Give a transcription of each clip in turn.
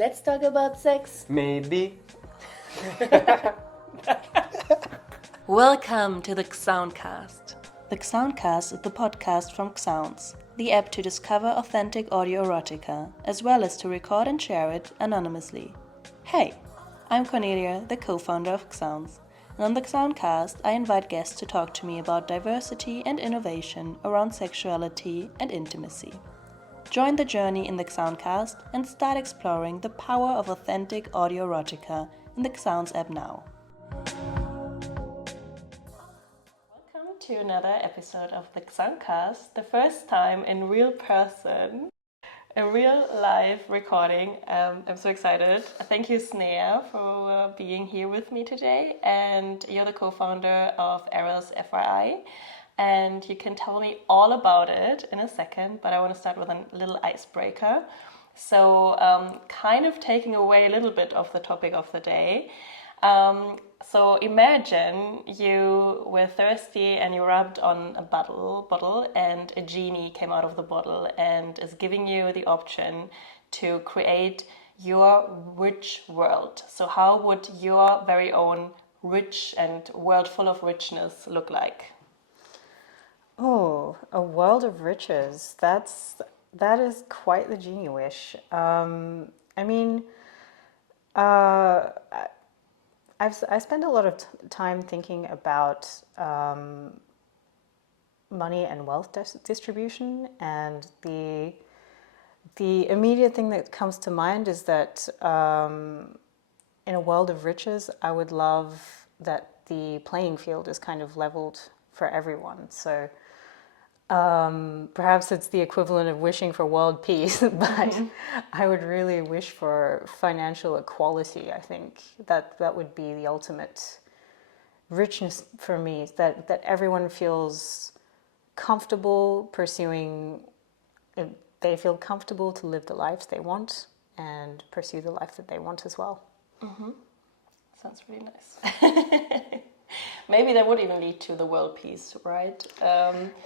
Let's talk about sex. Maybe. Welcome to the xoundcast. The xoundcast is the podcast from Xounds, the app to discover authentic audio erotica, as well as to record and share it anonymously. Hey, I'm Cornelia, the co-founder of Xounds, and on the xoundcast I invite guests to talk to me about diversity and innovation around sexuality and intimacy. Join the journey in the xoundcast and start exploring the power of authentic audio erotica in the Xounds app now. Welcome to another episode of the xoundcast, the first time in real person, a real live recording. I'm so excited. Thank you, Sneha, for being here with me today. And you're the co-founder of eras.fyi. And you can tell me all about it in a second, but I want to start with a little icebreaker. So kind of taking away a little bit of the topic of the day. So imagine you were thirsty and you rubbed on a bottle and a genie came out of the bottle and is giving you the option to create your rich world. So how would your very own rich and world full of richness look like? Oh, a world of riches. That is quite the genie wish. I spend a lot of time thinking about money and wealth distribution, and the immediate thing that comes to mind is that in a world of riches, I would love that the playing field is kind of leveled for everyone. So perhaps it's the equivalent of wishing for world peace, but I would really wish for financial equality. I think that would be the ultimate richness for me, that everyone feels comfortable pursuing, they feel comfortable to live the lives they want and pursue the life that they want as well. Mm-hmm. Sounds really nice. Maybe that would even lead to the world peace, right?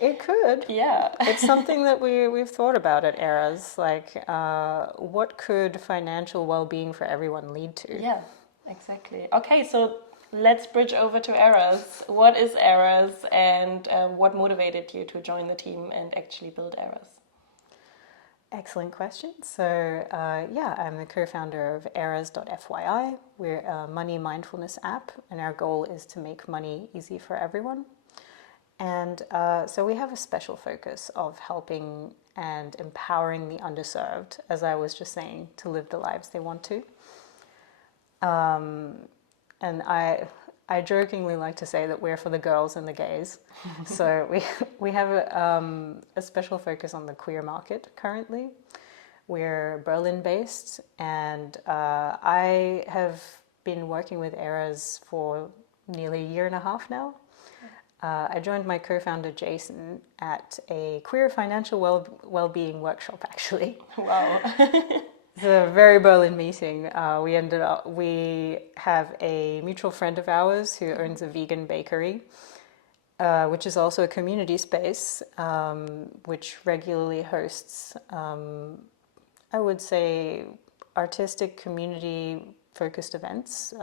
It could. Yeah. It's something that we've thought about at Eras. Like, what could financial well-being for everyone lead to? Yeah, exactly. Okay, so let's bridge over to Eras. What is Eras, and what motivated you to join the team and actually build Eras? Excellent question. So, I'm the co-founder of eras.fyi. We're a money mindfulness app, and our goal is to make money easy for everyone. And so we have a special focus of helping and empowering the underserved, as I was just saying, to live the lives they want to. And I jokingly like to say that we're for the girls and the gays. So we have a special focus on the queer market currently. We're Berlin-based, and I have been working with Eras for nearly a year and a half now. I joined my co-founder Jason at a queer financial well-being workshop, actually. Wow. It's a very Berlin meeting. We have a mutual friend of ours who owns a vegan bakery, which is also a community space, which regularly hosts, I would say, artistic community-focused events.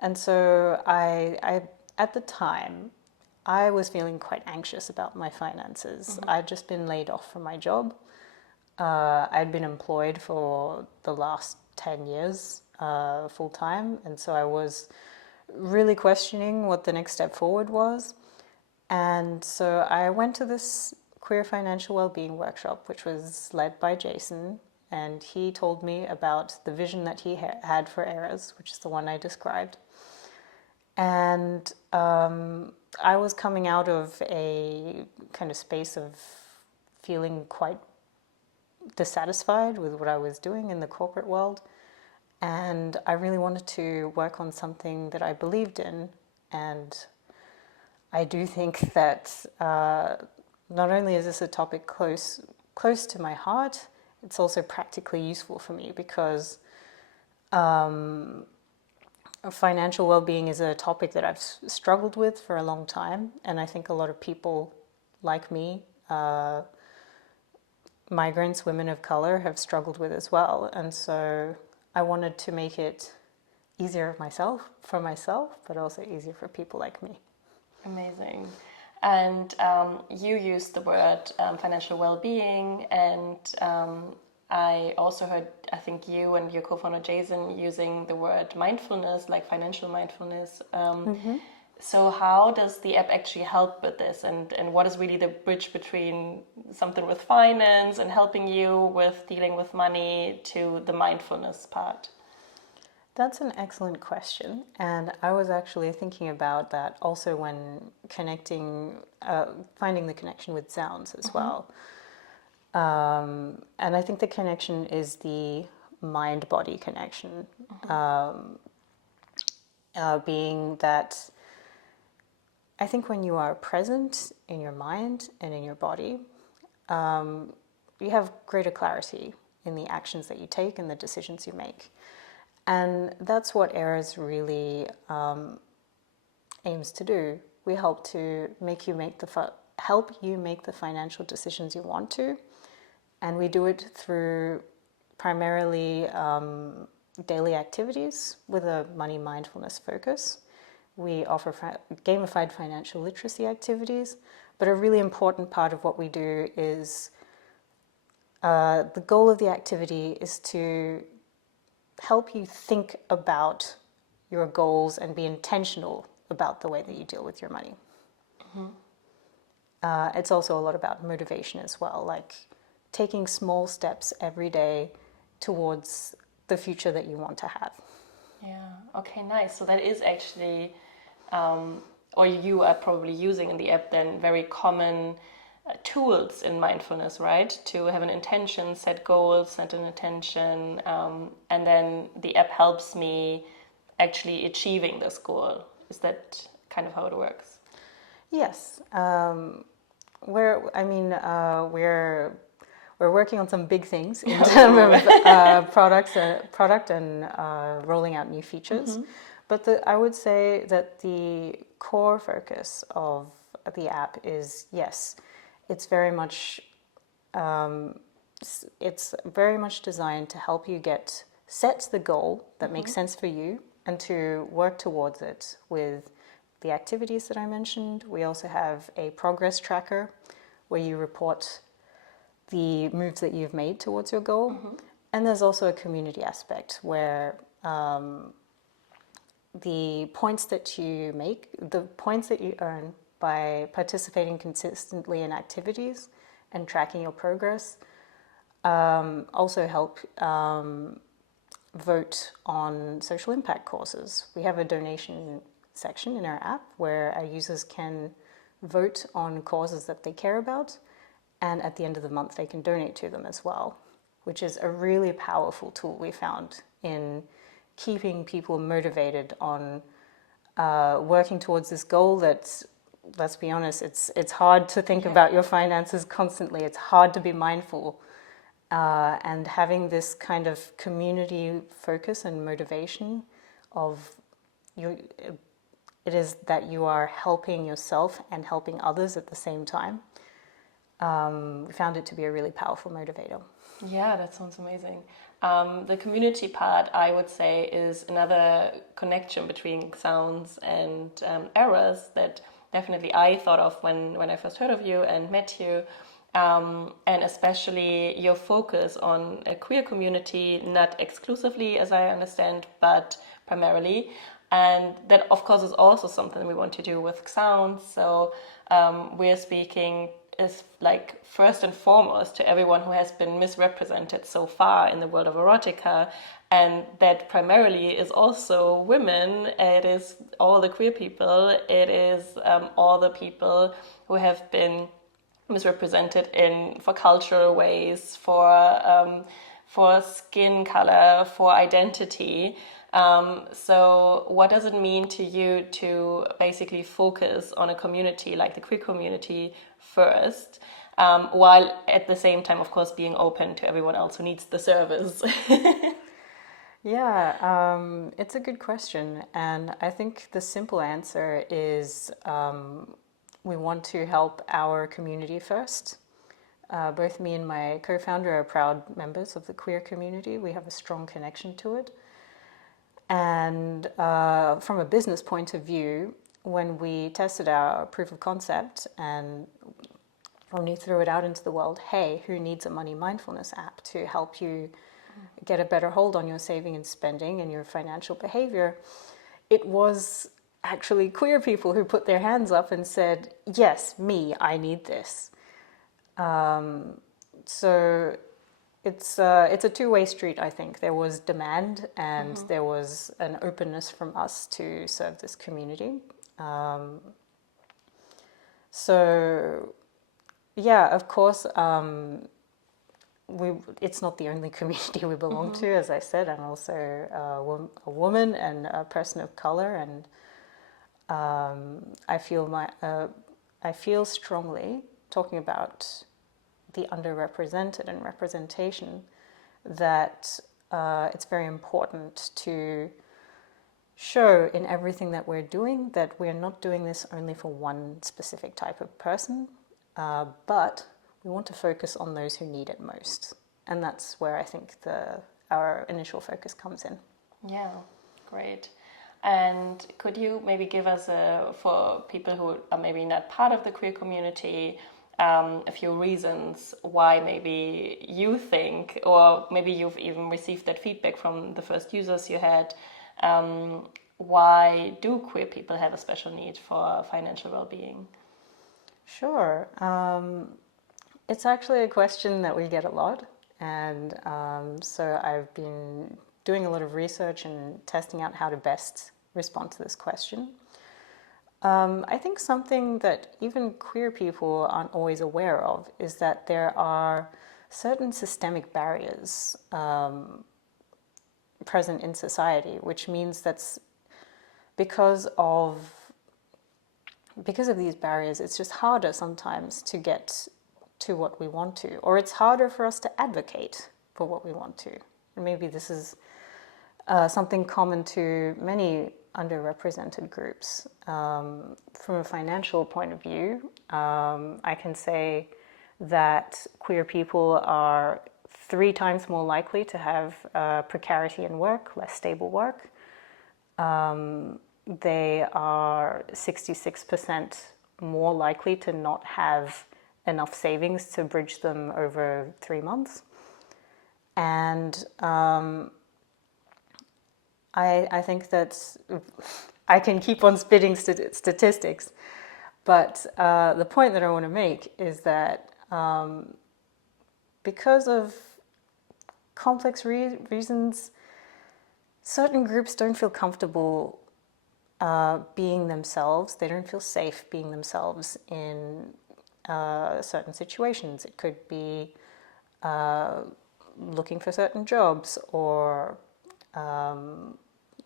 And so I at the time, I was feeling quite anxious about my finances. Mm-hmm. I'd just been laid off from my job. I'd been employed for the last 10 years full time, and so I was really questioning what the next step forward was. And so I went to this queer financial well-being workshop, which was led by Jason, and he told me about the vision that he had for Eras, which is the one I described. And I was coming out of a kind of space of feeling quite dissatisfied with what I was doing in the corporate world, and I really wanted to work on something that I believed in. And I do think that not only is this a topic close to my heart, it's also practically useful for me, because financial well-being is a topic that I've struggled with for a long time, and I think a lot of people like me migrants, women of color, have struggled with as well. And so I wanted to make it easier for myself, but also easier for people like me. Amazing. And you used the word financial well-being, and I also heard, I think you and your co-founder Jason using the word mindfulness, like financial mindfulness. So how does the app actually help with this, and what is really the bridge between something with finance and helping you with dealing with money to the mindfulness part? That's an excellent question, and I was actually thinking about that also when finding the connection with sounds as well. And I think the connection is the mind-body connection, being that I think when you are present in your mind and in your body, you have greater clarity in the actions that you take and the decisions you make. And that's what Eras really aims to do. We help to help you make the financial decisions you want to, and we do it through primarily daily activities with a money mindfulness focus. We offer gamified financial literacy activities, but a really important part of what we do is the goal of the activity is to help you think about your goals and be intentional about the way that you deal with your money. It's also a lot about motivation as well, like taking small steps every day towards the future that you want to have. Yeah, okay, nice. So that is actually, or you are probably using in the app then very common tools in mindfulness, right? To have an intention, set goals, set an intention, and then the app helps me actually achieving this goal. Is that kind of how it works? Yes. We're working on some big things in terms of product and rolling out new features. But I would say that the core focus of the app is, yes, it's very much designed to help you set the goal that makes sense for you and to work towards it with the activities that I mentioned. We also have a progress tracker where you report the moves that you've made towards your goal. And there's also a community aspect where the points that you earn by participating consistently in activities and tracking your progress also help vote on social impact causes. We have a donation section in our app where our users can vote on causes that they care about, and at the end of the month they can donate to them as well, which is a really powerful tool we found in keeping people motivated on working towards this goal that, let's be honest, it's hard to think about your finances constantly. It's hard to be mindful. And having this kind of community focus and motivation it is that you are helping yourself and helping others at the same time. We found it to be a really powerful motivator. Yeah, that sounds amazing. The community part, I would say, is another connection between xounds and eras that definitely I thought of when I first heard of you and met you. And especially your focus on a queer community, not exclusively, as I understand, but primarily. And that, of course, is also something we want to do with xounds. So we're speaking is like first and foremost to everyone who has been misrepresented so far in the world of erotica, and that primarily is also women. It is all the queer people. It is all the people who have been misrepresented for cultural ways, for skin color, for identity. So what does it mean to you to basically focus on a community like the queer community first, while at the same time, of course, being open to everyone else who needs the service? Yeah, it's a good question. And I think the simple answer is we want to help our community first. Both me and my co-founder are proud members of the queer community. We have a strong connection to it. And from a business point of view, when we tested our proof of concept and when we threw it out into the world, hey, who needs a money mindfulness app to help you get a better hold on your saving and spending and your financial behavior? It was actually queer people who put their hands up and said, yes, me, I need this. So it's a two-way street, I think. There was demand and there was an openness from us to serve this community. So yeah, of course, it's not the only community we belong to. As I said, I'm also a woman and a person of color, and I feel strongly talking about the underrepresented and representation that it's very important to show in everything that we're doing that we're not doing this only for one specific type of person, but we want to focus on those who need it most. And that's where I think our initial focus comes in. Yeah, great. And could you maybe give us, for people who are maybe not part of the queer community, a few reasons why maybe you think, or maybe you've even received that feedback from the first users you had, why do queer people have a special need for financial well-being? Sure. It's actually a question that we get a lot. And so I've been doing a lot of research and testing out how to best respond to this question. I think something that even queer people aren't always aware of is that there are certain systemic barriers present in society, which means that's because of these barriers, it's just harder sometimes to get to what we want to, or it's harder for us to advocate for what we want to. And maybe this is something common to many underrepresented groups. From a financial point of view, I can say that queer people are 3 times more likely to have precarity in work, less stable work. They are 66% more likely to not have enough savings to bridge them over 3 months. And I think that I can keep on spitting statistics, but the point that I want to make is that because of complex reasons, certain groups don't feel comfortable being themselves. They don't feel safe being themselves in certain situations. It could be looking for certain jobs, or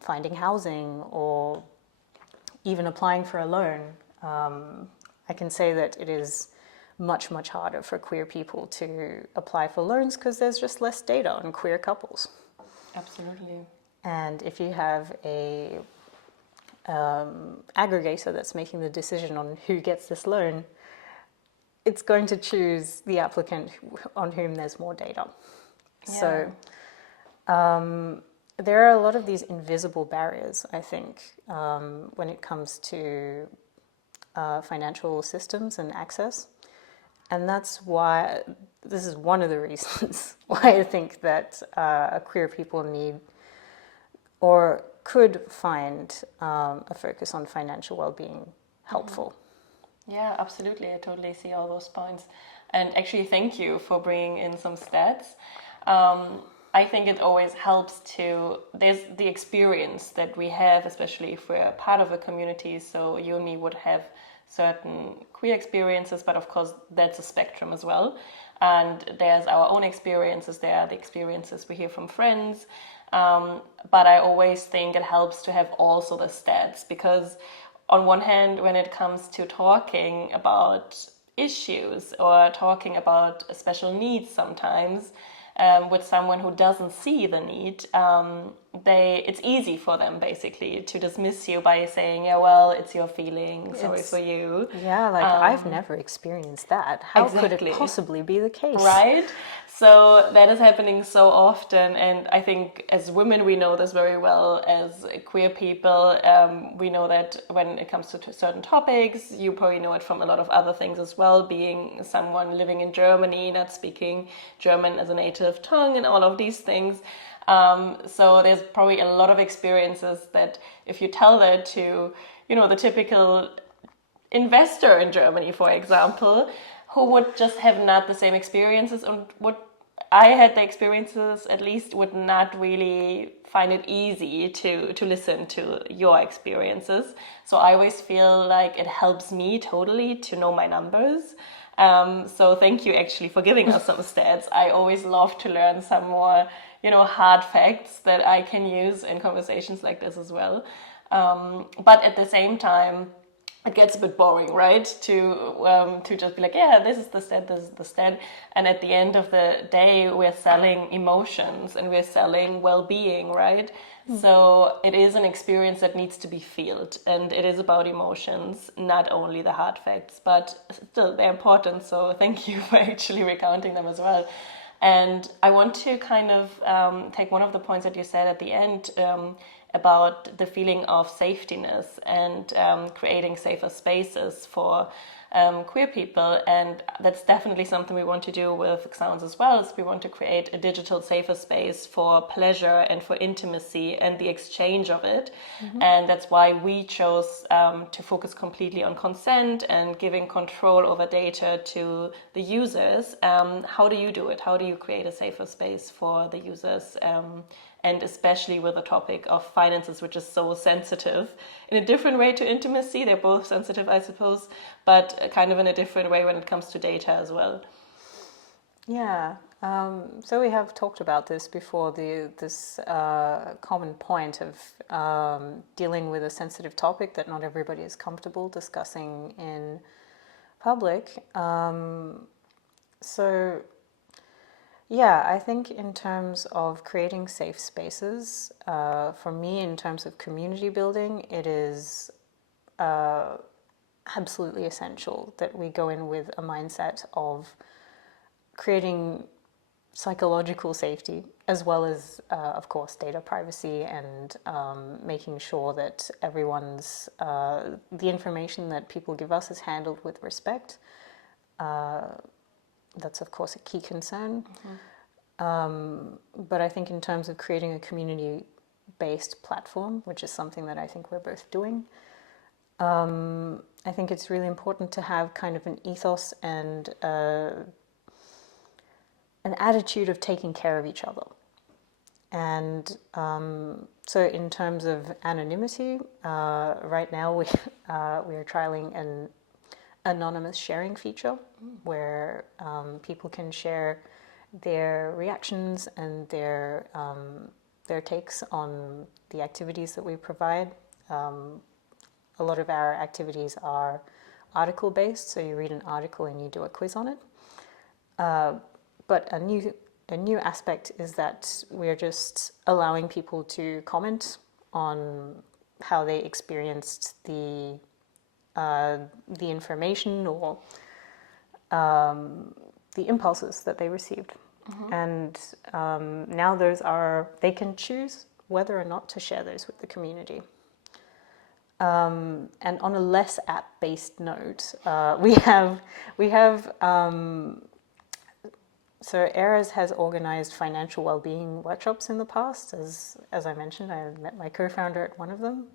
finding housing, or even applying for a loan. I can say that it is much, much harder for queer people to apply for loans because there's just less data on queer couples. Absolutely. And if you have a aggregator that's making the decision on who gets this loan, it's going to choose the applicant on whom there's more data. Yeah. So there are a lot of these invisible barriers, I think, when it comes to financial systems and access. And that's why, this is one of the reasons why I think that queer people need or could find a focus on financial well-being helpful. Yeah, absolutely. I totally see all those points. And actually, thank you for bringing in some stats. I think it always helps there's the experience that we have, especially if we're part of a community. So you and me would have certain queer experiences, but of course that's a spectrum as well. And there's our own experiences, there are the experiences we hear from friends. But I always think it helps to have also the stats, because on one hand, when it comes to talking about issues or talking about special needs sometimes, with someone who doesn't see the need, it's easy for them basically to dismiss you by saying, yeah, well, it's your feeling, sorry for you. Yeah, like I've never experienced that. How could it possibly be the case? Right? So that is happening so often, and I think as women we know this very well. As queer people, we know that when it comes to certain topics, you probably know it from a lot of other things as well, being someone living in Germany, not speaking German as a native tongue, and all of these things. So there's probably a lot of experiences that if you tell that to, the typical investor in Germany, for example, who would just have not the same experiences, and what I had the experiences at least would not really find it easy to listen to your experiences. So I always feel like it helps me totally to know my numbers. So thank you actually for giving us some stats. I always love to learn some more, hard facts that I can use in conversations like this as well. But at the same time, it gets a bit boring, right? To just be like, yeah, this is the stat, this is the stat. And at the end of the day, we're selling emotions and we're selling well-being, right? So it is an experience that needs to be felt, and it is about emotions, not only the hard facts, but still they're important. So thank you for actually recounting them as well. And I want to kind of take one of the points that you said at the end, about the feeling of safetiness and creating safer spaces for queer people. And that's definitely something we want to do with xounds as well. Is we want to create a digital safer space for pleasure and for intimacy and the exchange of it. And that's why we chose to focus completely on consent and giving control over data to the users. How do you do it? How do you create a safer space for the users? And especially with the topic of finances, which is so sensitive in a different way to intimacy. They're both sensitive, I suppose, but kind of in a different way when it comes to data as well. Yeah. So we have talked about this before, this common point of dealing with a sensitive topic that not everybody is comfortable discussing in public. So yeah, I think in terms of creating safe spaces, for me, in terms of community building, it is absolutely essential that we go in with a mindset of creating psychological safety, as well as, of course, data privacy and making sure that everyone's, the information that people give us is handled with respect. That's, of course, a key concern. But I think in terms of creating a community-based platform, which is something that I think we're both doing, I think it's really important to have kind of an ethos and an attitude of taking care of each other. And so in terms of anonymity, right now we are trialing an anonymous sharing feature where people can share their reactions and their takes on the activities that we provide. A lot of our activities are article based, so you read an article and you do a quiz on it. But a new aspect is that we're just allowing people to comment on how they experienced the information or the impulses that they received. And now they can choose whether or not to share those with the community. And on a less app-based note, we have so Eras has organized financial well-being workshops in the past. As I mentioned, I met my co-founder at one of them.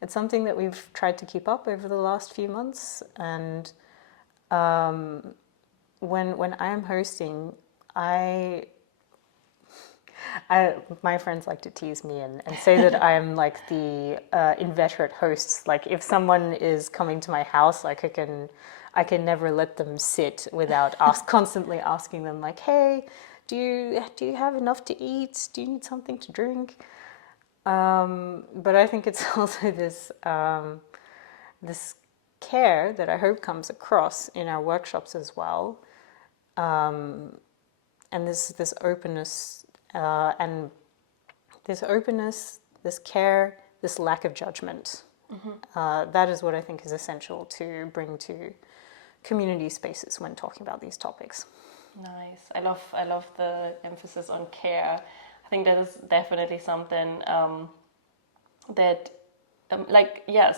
It's something that we've tried to keep up over the last few months. And when I am hosting, my friends like to tease me and say that I am like the inveterate host. Like if someone is coming to my house, like I can never let them sit without constantly asking them like, hey, do you have enough to eat? Do you need something to drink? But I think it's also this care that I hope comes across in our workshops as well. and this openness, and this care, this lack of judgment. That is what I think is essential to bring to community spaces when talking about these topics. Nice. I love the emphasis on care. I think that is definitely something that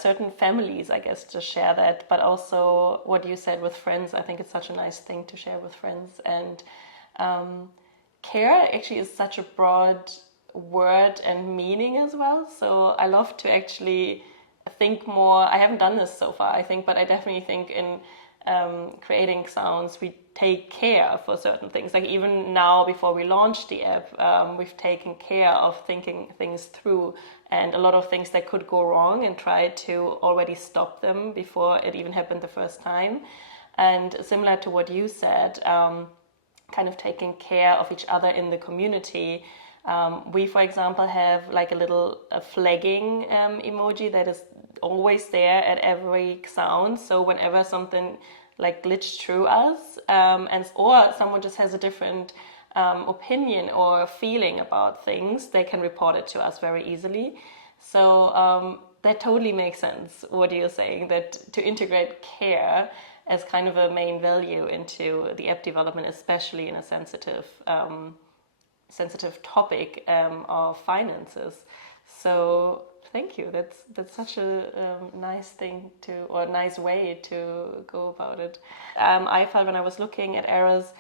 certain families, I guess, just share that, but also what you said with friends, I think it's such a nice thing to share with friends. And care actually is such a broad word and meaning as well. So I love to actually think more. I haven't done this so far, I think, but I definitely think in creating sounds, we take care for certain things. Like even now, before we launched the app, we've taken care of thinking things through, and a lot of things that could go wrong, and tried to already stop them before it even happened the first time. And similar to what you said, kind of taking care of each other in the community. We, for example, have like a flagging emoji that is always there at every sound. So whenever something like glitched through us, or someone just has a different opinion or feeling about things, they can report it to us very easily. So that totally makes sense, what you're saying, that to integrate care as kind of a main value into the app development, especially in a sensitive topic of finances. So thank you. That's such a nice thing or nice way to go about it. I felt when I was looking at Eras,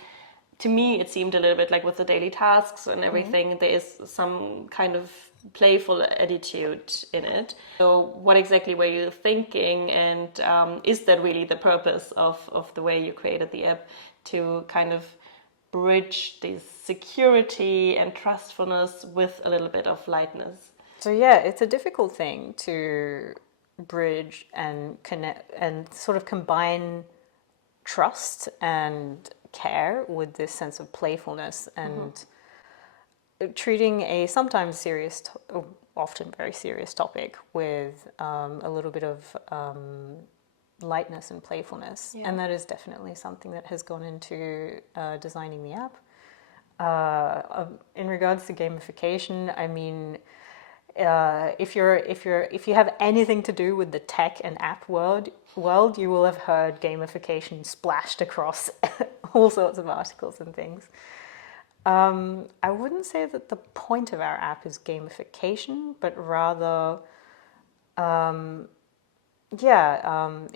to me it seemed a little bit like with the daily tasks and everything, there is some kind of playful attitude in it. So what exactly were you thinking, and is that really the purpose of the way you created the app, to kind of bridge this security and trustfulness with a little bit of lightness? So yeah, it's a difficult thing to bridge and connect and sort of combine trust and care with this sense of playfulness, and treating a sometimes serious, often very serious topic with a little bit of lightness and playfulness. Yeah. And that is definitely something that has gone into designing the app. In regards to gamification, I mean, if you have anything to do with the tech and app world, you will have heard gamification splashed across all sorts of articles and things. I wouldn't say that the point of our app is gamification, but rather, in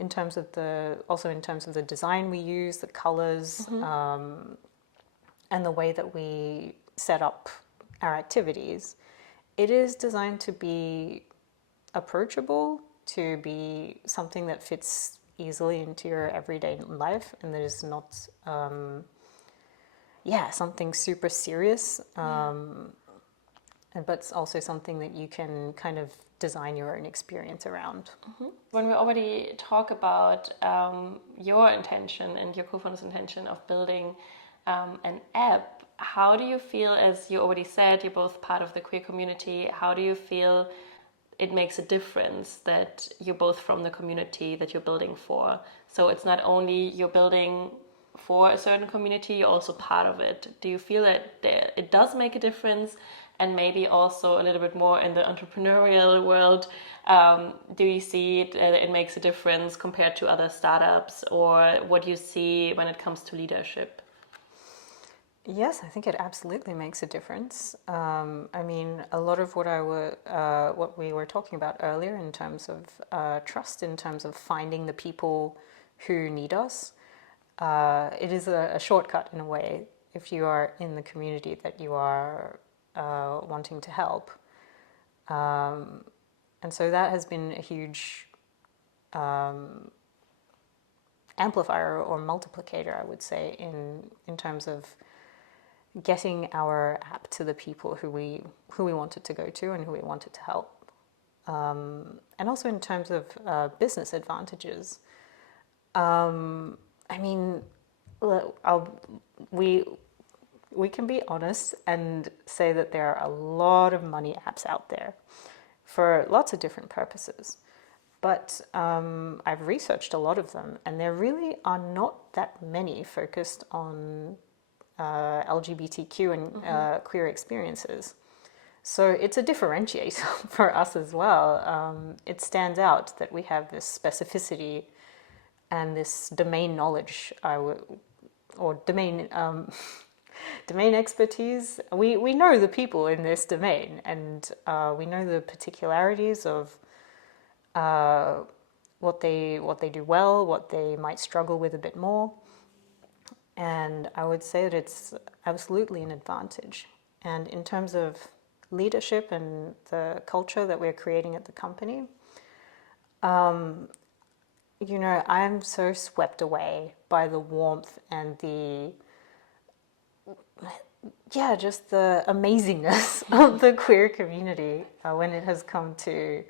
terms of the design we use, the colors, and the way that we set up our activities. It is designed to be approachable, to be something that fits easily into your everyday life, and that is not, something super serious, but it's also something that you can kind of design your own experience around. When we already talk about your intention and your co-founder's intention of building an app, how do you feel, as you already said, you're both part of the queer community, how do you feel it makes a difference that you're both from the community that you're building for? So it's not only you're building for a certain community, you're also part of it. Do you feel that it does make a difference? And maybe also a little bit more in the entrepreneurial world, do you see it makes a difference compared to other startups, or what do you see when it comes to leadership? Yes, I think it absolutely makes a difference. I mean, a lot of what we were talking about earlier in terms of trust, in terms of finding the people who need us, it is a shortcut in a way if you are in the community that you are wanting to help. And so that has been a huge amplifier or multiplicator, I would say, in terms of getting our app to the people who we wanted to go to and who we wanted to help. And also in terms of business advantages. I mean, we can be honest and say that there are a lot of money apps out there for lots of different purposes. But I've researched a lot of them, and there really are not that many focused on LGBTQ and queer experiences. So it's a differentiator for us as well. It stands out that we have this specificity and this domain knowledge, or domain domain expertise. We know the people in this domain, and we know the particularities of what they do well, what they might struggle with a bit more. And I would say that it's absolutely an advantage. And in terms of leadership and the culture that we're creating at the company, I'm so swept away by the warmth and just the amazingness of the queer community when it has come to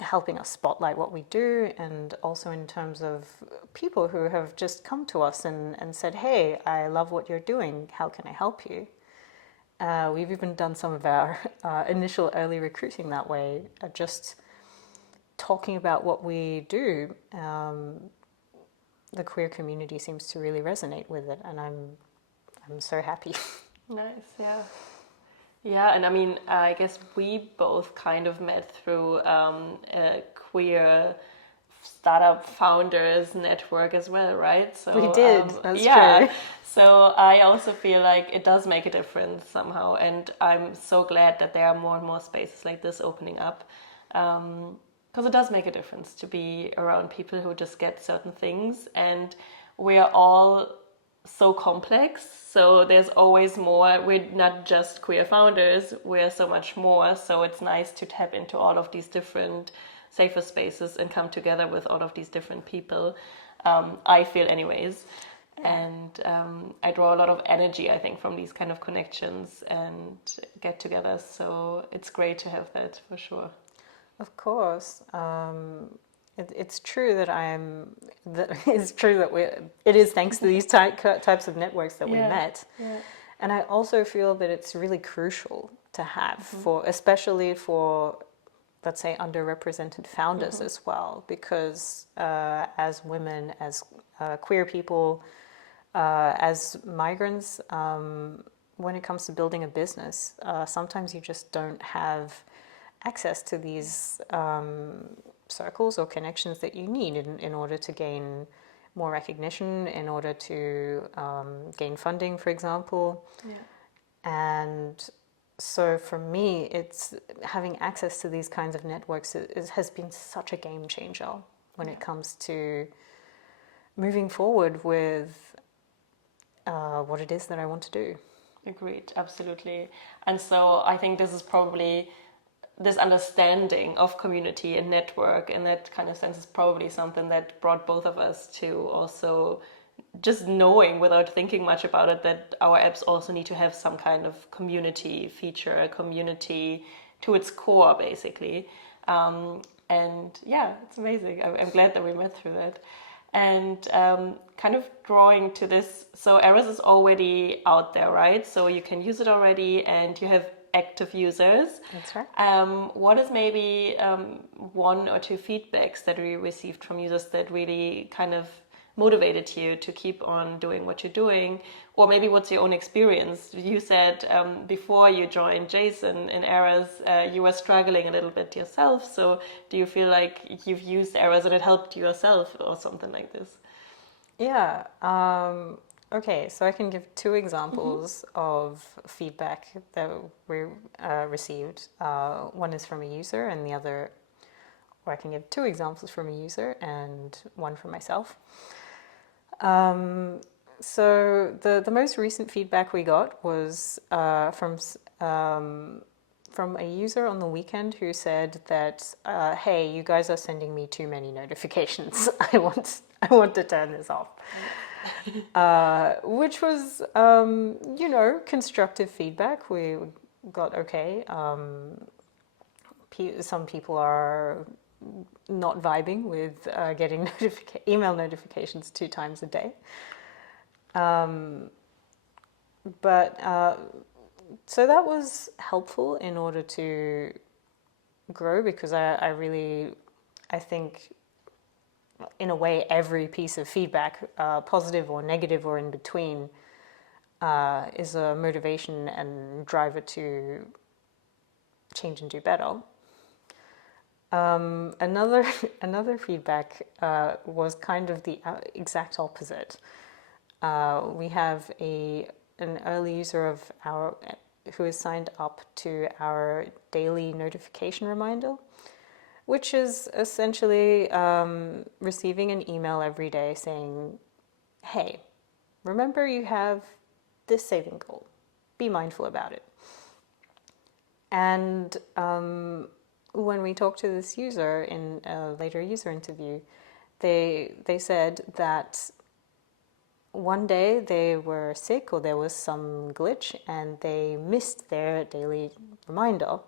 helping us spotlight what we do, and also in terms of people who have just come to us and said, hey, I love what you're doing, how can I help you? We've even done some of our initial early recruiting that way, just talking about what we do. The queer community seems to really resonate with it, and I'm so happy. Nice, yeah. Yeah, and I mean, I guess we both kind of met through a queer startup founders network as well, right? So We did, that's true. So I also feel like it does make a difference somehow, and I'm so glad that there are more and more spaces like this opening up, because it does make a difference to be around people who just get certain things, and we're all so complex, so there's always more. We're not just queer founders, we're so much more, so it's nice to tap into all of these different safer spaces and come together with all of these different people, I feel anyways. And I draw a lot of energy, I think, from these kind of connections and get-togethers, so it's great to have that for sure. Of course. It's true that it's true that it is thanks to these types of networks that we met. Yeah. And I also feel that it's really crucial to have especially for, let's say, underrepresented founders as well, because as women, as queer people, as migrants, when it comes to building a business, sometimes you just don't have access to these circles or connections that you need in order to gain more recognition, in order to gain funding, for example. Yeah. And so for me, it's having access to these kinds of networks has been such a game changer when it comes to moving forward with what it is that I want to do. Agreed, absolutely. And so I think this is probably, this understanding of community and network in that kind of sense is probably something that brought both of us to also just knowing without thinking much about it that our apps also need to have some kind of community feature, a community to its core, basically. And yeah, it's amazing. I'm glad that we met through that. And kind of drawing to this, so Eras is already out there, right? So you can use it already, and you have active users. That's right. What is maybe one or two feedbacks that we received from users that really kind of motivated you to keep on doing what you're doing? Or maybe what's your own experience? You said before you joined Jason in Eras, you were struggling a little bit yourself. So do you feel like you've used Eras and it helped you yourself or something like this? Yeah. Okay, so I can give two examples of feedback that we received. One is from a user, and the other, or I can give two examples from a user and one from myself. So the most recent feedback we got was from a user on the weekend who said that, hey, you guys are sending me too many notifications. I want to turn this off. Which was, constructive feedback. We got okay. Some people are not vibing with getting email notifications 2 times a day. So that was helpful in order to grow, because I think in a way, every piece of feedback, positive or negative or in between, is a motivation and driver to change and do better. Another another feedback was kind of the exact opposite. We have an early user of our who is signed up to our daily notification reminder, which is essentially receiving an email every day saying, "Hey, remember you have this saving goal. Be mindful about it." And when we talked to this user in a later user interview, they said that one day they were sick or there was some glitch and they missed their daily reminder.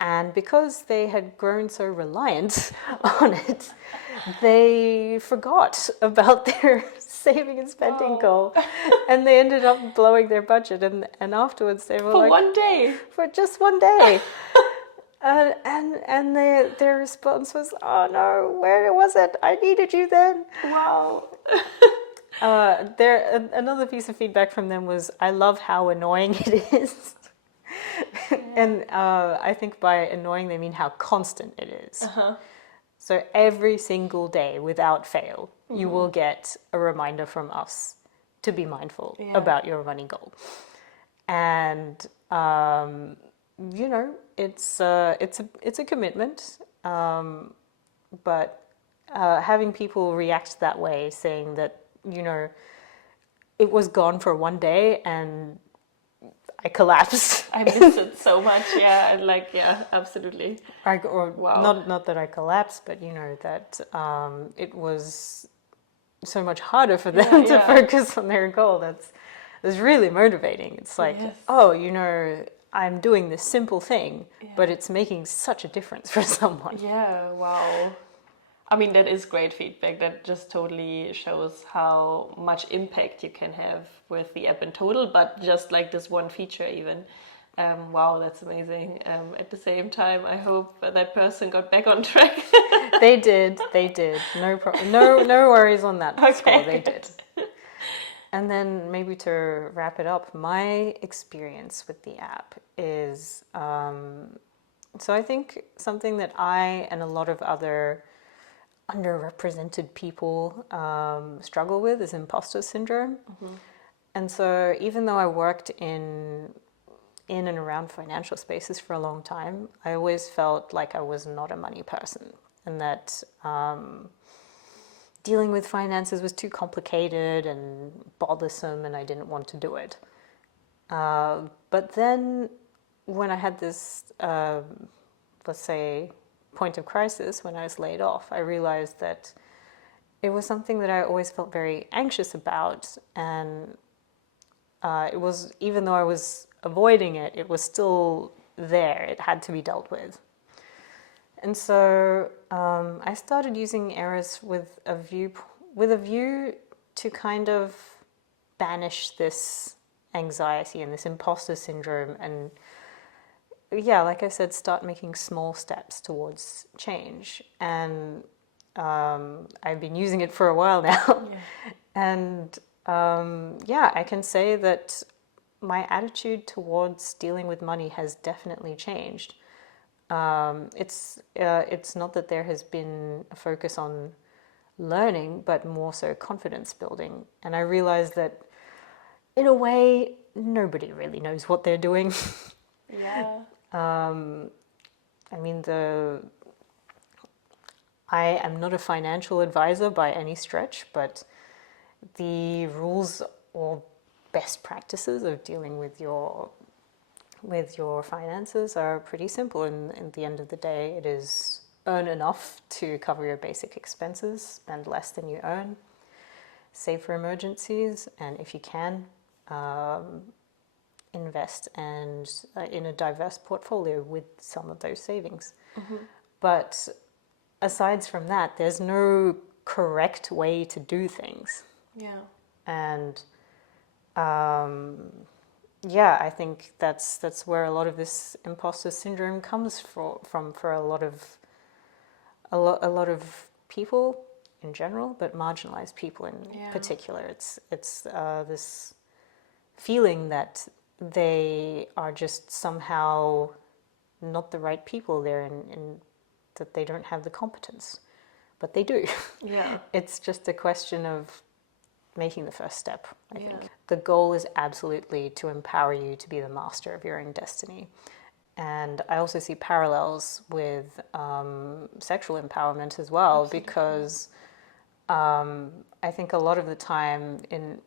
And because they had grown so reliant on it, they forgot about their saving and spending goal. And they ended up blowing their budget. And afterwards they were for one day. For just one day. And their response was, "Oh no, where was it? I needed you then." Wow. Another piece of feedback from them was, "I love how annoying it is." And I think by annoying they mean how constant it is. So every single day, without fail, you will get a reminder from us to be mindful about your money goal. And you know, it's a commitment, but having people react that way, saying that, you know, it was gone for one day and I collapsed. I miss it so much. Yeah, and like, yeah, absolutely. Wow. Not that I collapsed, but you know that it was so much harder for them to focus on their goal. That's really motivating. It's like, oh, you know, I'm doing this simple thing, but it's making such a difference for someone. Yeah, wow. I mean, that is great feedback. That just totally shows how much impact you can have with the app in total, but just like this one feature even. Wow, that's amazing. At the same time, I hope that person got back on track. They did. No problem. No worries on that score. They did. And then maybe to wrap it up, my experience with the app is, so I think something that I and a lot of other underrepresented people struggle with is imposter syndrome. And so even though I worked in and around financial spaces for a long time, I always felt like I was not a money person, and that dealing with finances was too complicated and bothersome, and I didn't want to do it. But then when I had this, let's say, point of crisis when I was laid off, I realized that it was something that I always felt very anxious about, and it was, even though I was avoiding it, it was still there. It had to be dealt with. And so I started using Eras with a view to kind of banish this anxiety and this imposter syndrome, and yeah, like I said, start making small steps towards change. And I've been using it for a while now. And yeah, I can say that my attitude towards dealing with money has definitely changed. It's not that there has been a focus on learning, but more so confidence building. And I realized that in a way, nobody really knows what they're doing. I mean, I am not a financial advisor by any stretch, but the rules or best practices of dealing with your finances are pretty simple. And at the end of the day, it is earn enough to cover your basic expenses, spend less than you earn, save for emergencies, and if you can, invest and in a diverse portfolio with some of those savings. But aside from that, there's no correct way to do things. And yeah, I think that's where a lot of this imposter syndrome comes from for a lot of people. in general, but marginalized people in particular. It's this feeling that they are just somehow not the right people there, in that they don't have the competence, but they do. Yeah. It's just a question of making the first step, I think. The goal is absolutely to empower you to be the master of your own destiny. And I also see parallels with sexual empowerment as well, because I think a lot of the time in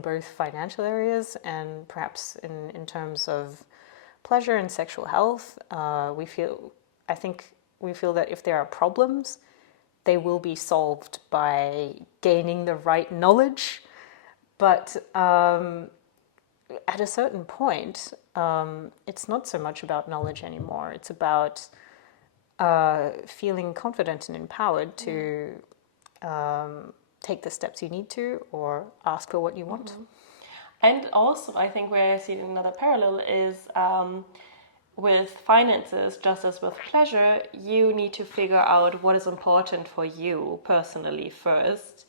both financial areas and perhaps in terms of pleasure and sexual health, I think we feel that if there are problems, they will be solved by gaining the right knowledge. But at a certain point, it's not so much about knowledge anymore. It's about feeling confident and empowered to take the steps you need to, or ask for what you want. And also, I think where I see another parallel is with finances, just as with pleasure, you need to figure out what is important for you personally first,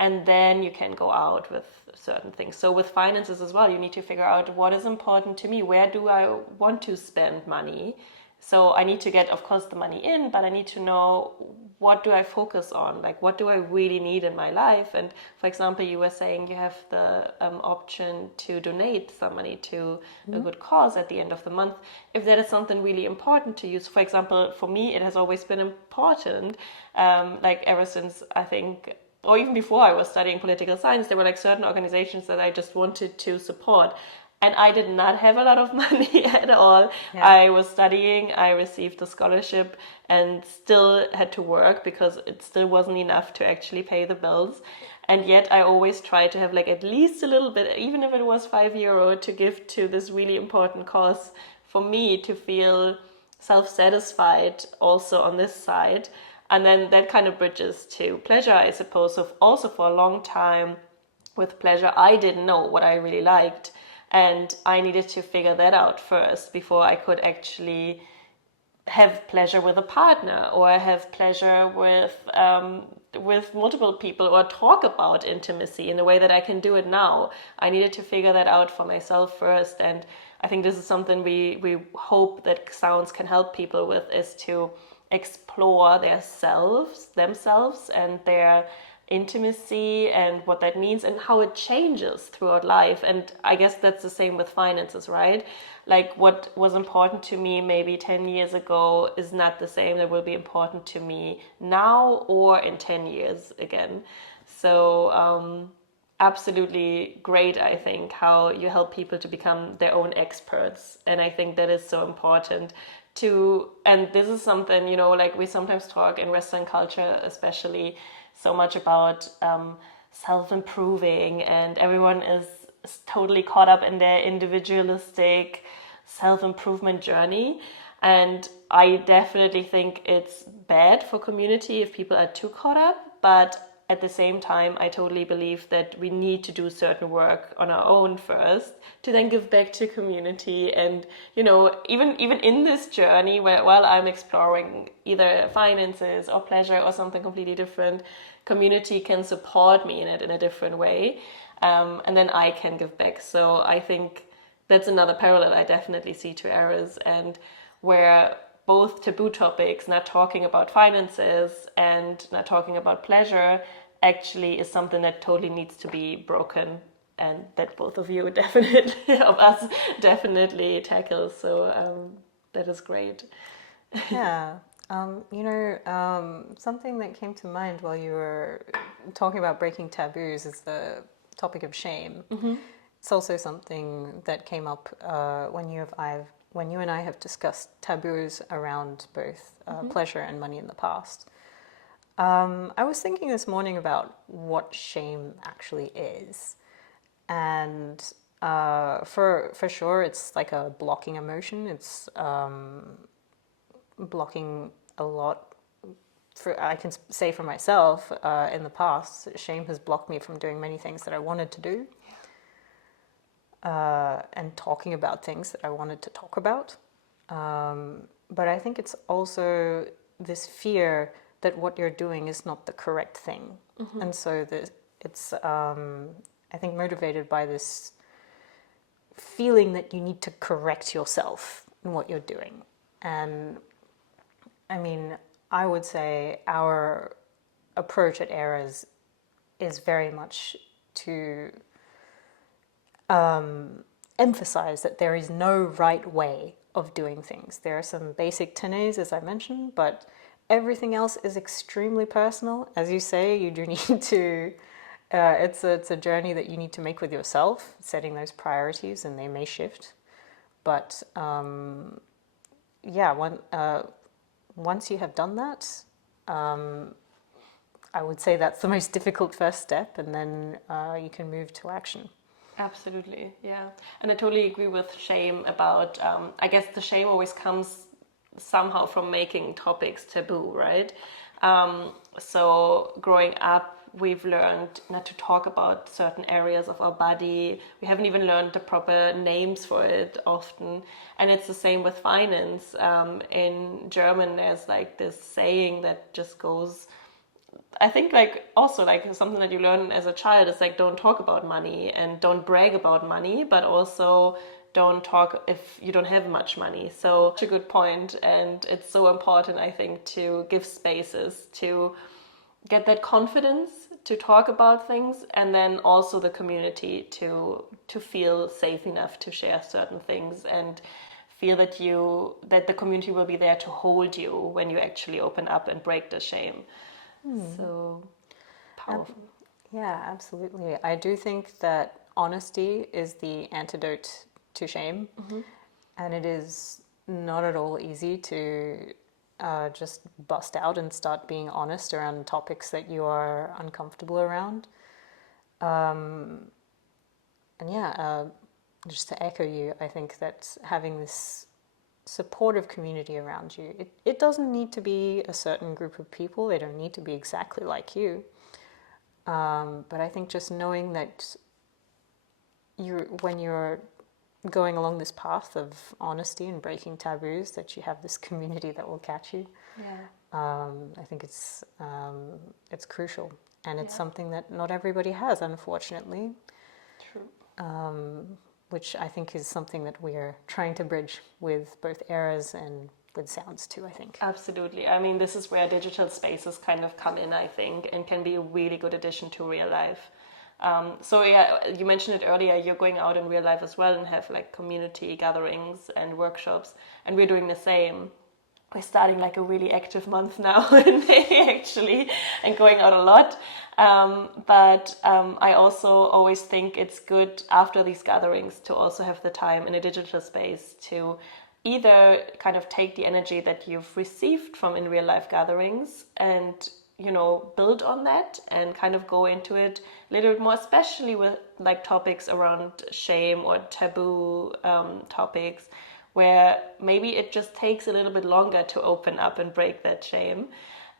and then you can go out with certain things. So with finances as well, you need to figure out what is important to me. Where do I want to spend money? So I need to get, of course, the money in, but I need to know, what do I focus on? Like, what do I really need in my life? And for example, you were saying you have the option to donate some money to a good cause at the end of the month. If that is something really important to you, so for example, for me, it has always been important, like ever since, I think, or even before I was studying political science, there were like certain organizations that I just wanted to support. And I did not have a lot of money at all. Yeah. I was studying, I received a scholarship, and still had to work because it still wasn't enough to actually pay the bills. And yet I always tried to have like at least a little bit, even if it was €5, to give to this really important cause for me to feel self-satisfied also on this side. And then that kind of bridges to pleasure, I suppose. So also for a long time with pleasure, I didn't know what I really liked. And I needed to figure that out first before I could actually have pleasure with a partner, or have pleasure with multiple people, or talk about intimacy in the way that I can do it now. I needed to figure that out for myself first. And I think this is something we hope that Xounds can help people with, is to explore themselves and their intimacy, and what that means and how it changes throughout life. And I guess that's the same with finances, right? Like, what was important to me maybe 10 years ago is not the same that will be important to me now or in 10 years again. So absolutely great, I think, how you help people to become their own experts. And I think that is so important to, and this is something, like we sometimes talk in Western culture especially so much about self-improving, and everyone is totally caught up in their individualistic self-improvement journey. And I definitely think it's bad for community if people are too caught up, but at the same time, I totally believe that we need to do certain work on our own first to then give back to community. And, even in this journey while I'm exploring either finances or pleasure or something completely different, community can support me in it in a different way. And then I can give back. So I think that's another parallel I definitely see to eras, and where both taboo topics, not talking about finances and not talking about pleasure, actually is something that totally needs to be broken, and that both of you definitely tackle. So that is great. Yeah. Something that came to mind while you were talking about breaking taboos is the topic of shame. Mm-hmm. It's also something that came up when you and I have discussed taboos around both pleasure and money in the past. I was thinking this morning about what shame actually is. And for sure, it's like a blocking emotion. It's blocking a lot. I can say for myself, in the past, shame has blocked me from doing many things that I wanted to do. And talking about things that I wanted to talk about. But I think it's also this fear that what you're doing is not the correct thing. And so it's, I think, motivated by this feeling that you need to correct yourself in what you're doing. And I mean, I would say our approach at Eras is very much to emphasize that there is no right way of doing things. There are some basic tenets, as I mentioned, but everything else is extremely personal. As you say, you do need to, it's a journey that you need to make with yourself, setting those priorities, and they may shift. But once you have done that, I would say that's the most difficult first step, and then you can move to action. Absolutely, yeah. And I totally agree with shame about, I guess the shame always comes somehow from making topics taboo, right? So growing up, we've learned not to talk about certain areas of our body. We haven't even learned the proper names for it often. And it's the same with finance. In German, there's like this saying that just goes, I think like also like something that you learn as a child is like don't talk about money and don't brag about money, but also don't talk if you don't have much money. So it's a good point, and it's so important, I think, to give spaces to get that confidence to talk about things, and then also the community to feel safe enough to share certain things and feel that the community will be there to hold you when you actually open up and break the shame. So powerful. Yeah, absolutely. I do think that honesty is the antidote to shame, and it is not at all easy to just bust out and start being honest around topics that you are uncomfortable around. Just to echo you, I think that having this supportive community around you, it doesn't need to be a certain group of people, they don't need to be exactly like you. But I think just knowing that when you're going along this path of honesty and breaking taboos, that you have this community that will catch you. Yeah. I think it's crucial, and it's something that not everybody has, unfortunately. True. Which I think is something that we're trying to bridge with both eras and with sounds too, I think. Absolutely. I mean, this is where digital spaces kind of come in, I think, and can be a really good addition to real life. So yeah, you mentioned it earlier, you're going out in real life as well and have like community gatherings and workshops, and we're doing the same. We're starting like a really active month now in May actually, and going out a lot. But I also always think it's good after these gatherings to also have the time in a digital space to either kind of take the energy that you've received from in real life gatherings and build on that and kind of go into it a little bit more, especially with like topics around shame or taboo topics, where maybe it just takes a little bit longer to open up and break that shame.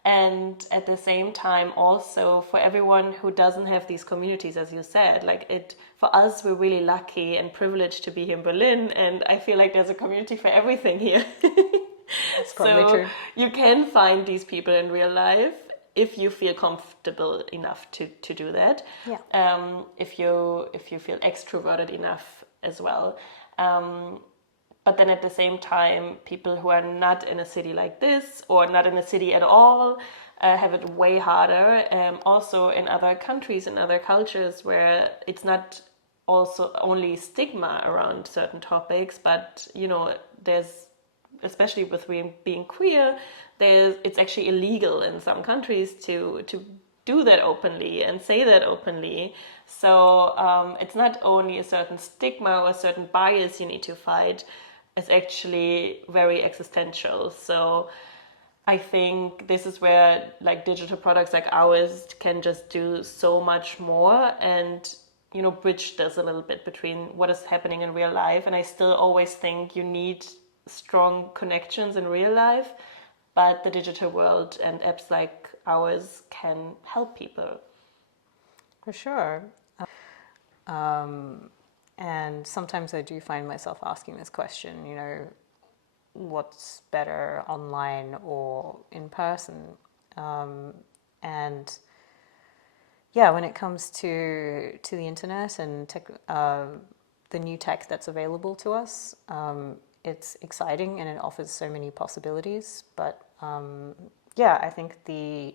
And at the same time, also for everyone who doesn't have these communities, as you said, for us, we're really lucky and privileged to be here in Berlin, and I feel like there's a community for everything here. That's probably true. You can find these people in real life if you feel comfortable enough to do that. Yeah. If you feel extroverted enough as well. But then at the same time, people who are not in a city like this or not in a city at all have it way harder. Also in other countries and other cultures where it's not also only stigma around certain topics, but there's, especially with being queer, it's actually illegal in some countries to do that openly and say that openly. So it's not only a certain stigma or a certain bias you need to fight. It's actually very existential. So I think this is where like digital products like ours can just do so much more and bridge this a little bit between what is happening in real life. And I still always think you need strong connections in real life, but the digital world and apps like ours can help people. For sure. And sometimes I do find myself asking this question, what's better, online or in person? And yeah, when it comes to the internet and the new tech that's available to us, it's exciting and it offers so many possibilities. But yeah, I think the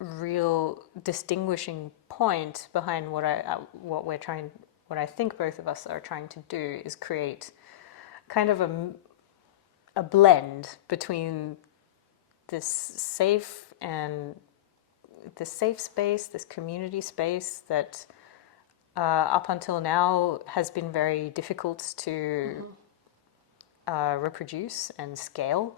real distinguishing point behind what I think both of us are trying to do is create kind of a blend between this safe space, this community space that up until now has been very difficult to reproduce and scale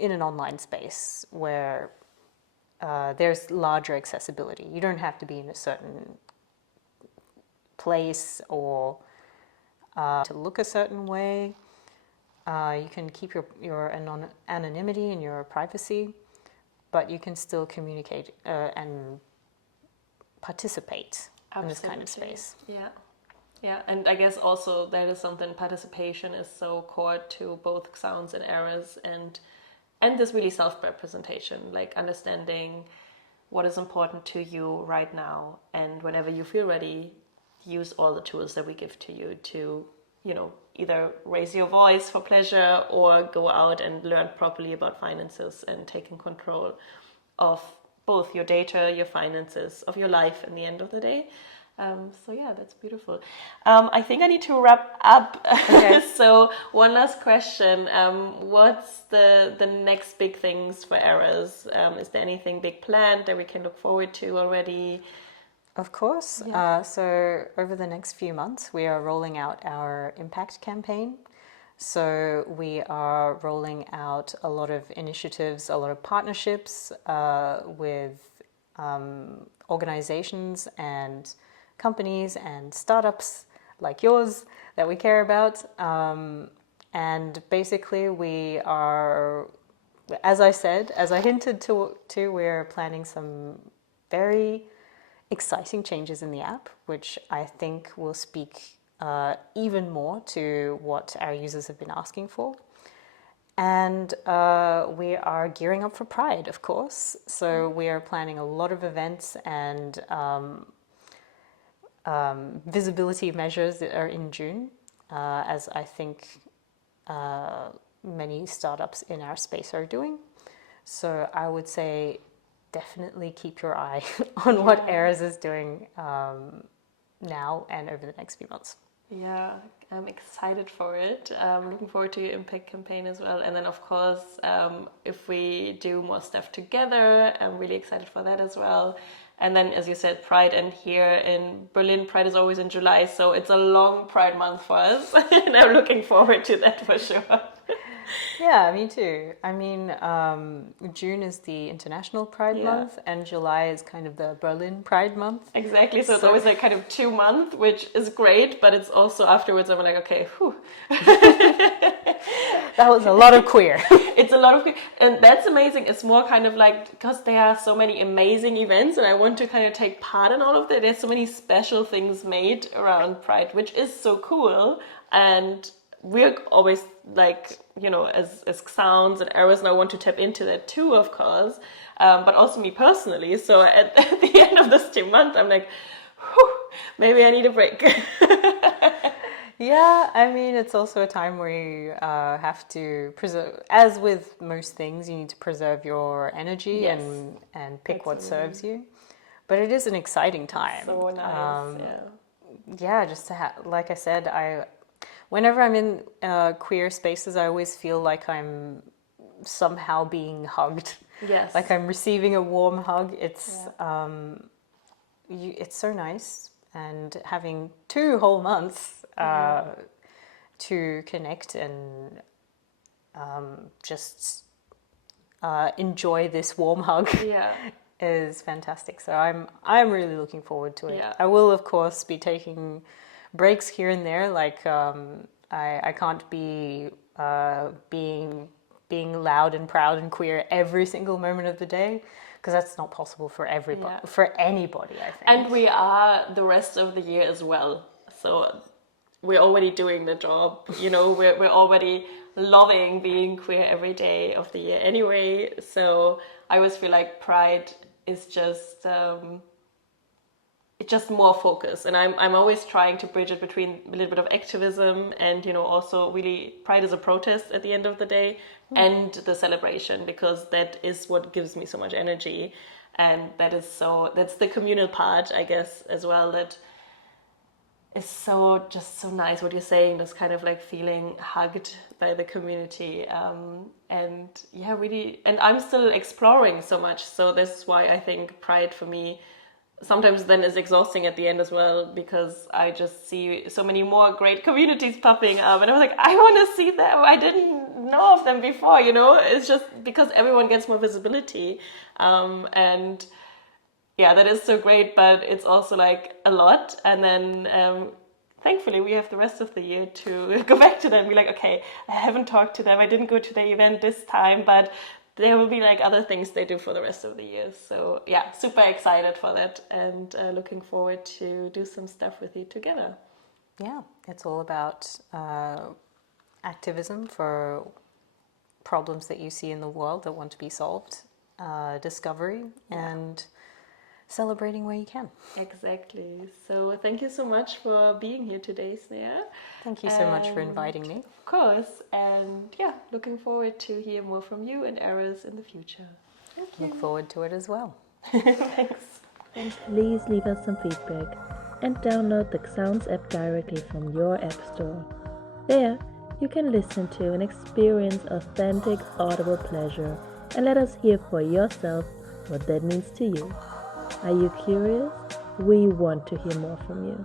in an online space where there's larger accessibility. You don't have to be in a certain place or to look a certain way. You can keep your anonymity and your privacy, but you can still communicate and participate in this kind of space. Yeah. Yeah, and I guess also that is something, participation is so core to both xounds and eras, and this really self-representation, like understanding what is important to you right now, and whenever you feel ready, use all the tools that we give to you to, either raise your voice for pleasure or go out and learn properly about finances and taking control of both your data, your finances, of your life in the end of the day. So yeah, that's beautiful. I think I need to wrap up. Okay. So one last question. What's the next big things for eras? Is there anything big planned that we can look forward to already? Of course. Yeah. So over the next few months, we are rolling out our impact campaign. So we are rolling out a lot of initiatives, a lot of partnerships with organizations and companies and startups like yours that we care about. And basically we are, as I hinted to, we're planning some very exciting changes in the app, which I think will speak even more to what our users have been asking for. And we are gearing up for Pride, of course. So we are planning a lot of events and visibility measures that are in June, as I think many startups in our space are doing. So I would say definitely keep your eye on what Eras is doing now and over the next few months. Yeah, I'm excited for it. Looking forward to your impact campaign as well. And then, of course, if we do more stuff together, I'm really excited for that as well. And then, as you said, Pride, and here in Berlin, Pride is always in July, so it's a long Pride month for us. And I'm looking forward to that for sure. Yeah, me too. I mean, June is the International Pride Month, and July is kind of the Berlin Pride Month. Exactly. So it's always like kind of 2 months, which is great, but it's also afterwards I'm like, okay, whew. That was a lot of queer. It's a lot of queer. And that's amazing. It's more kind of like, because there are so many amazing events and I want to kind of take part in all of that. There's so many special things made around Pride, which is so cool. And we're always like, as xounds and eras, and I want to tap into that too, of course, but also me personally. So at the end of this 2 months, I'm like, whew, maybe I need a break. Yeah, I mean, it's also a time where you have to preserve, as with most things, you need to preserve your energy and pick what serves you. But it is an exciting time. So nice, yeah, just to have, like I said, whenever I'm in queer spaces, I always feel like I'm somehow being hugged. Yes. Like I'm receiving a warm hug. It's so nice. And having 2 whole months to connect and just enjoy this warm hug is fantastic. So I'm really looking forward to it. I will, of course, be taking breaks here and there. Like I can't be being loud and proud and queer every single moment of the day, because that's not possible for everybody, for anybody, I think. And we are the rest of the year as well. So we're already doing the job, you know, we're already loving being queer every day of the year anyway. So I always feel like Pride is just it's just more focus, and I'm always trying to bridge it between a little bit of activism and, you know, also really Pride is a protest at the end of the day, and the celebration, because that is what gives me so much energy, and that's the communal part, I guess, as well, that is so just so nice what you're saying, this kind of like feeling hugged by the community, and yeah, really, and I'm still exploring so much, so this is why I think Pride for me sometimes then is exhausting at the end as well, because I just see so many more great communities popping up, and I was like, I want to see them. I didn't know of them before, you know. It's just because everyone gets more visibility, and yeah, that is so great. But it's also like a lot, and then thankfully we have the rest of the year to go back to them and be like, okay, I haven't talked to them, I didn't go to the event this time, but there will be like other things they do for the rest of the year. So yeah, super excited for that, and looking forward to do some stuff with you together. Yeah, it's all about activism for problems that you see in the world that want to be solved, discovery, and celebrating where you can. Exactly. So thank you so much for being here today, Sneha. Thank you so much for inviting me. Of course. And yeah, looking forward to hear more from you and Eras in the future. Thank you. Look forward to it as well. Thanks. Please leave us some feedback and download the Xounds app directly from your app store. There, you can listen to and experience authentic, audible pleasure, and let us hear for yourself what that means to you. Are you curious? We want to hear more from you.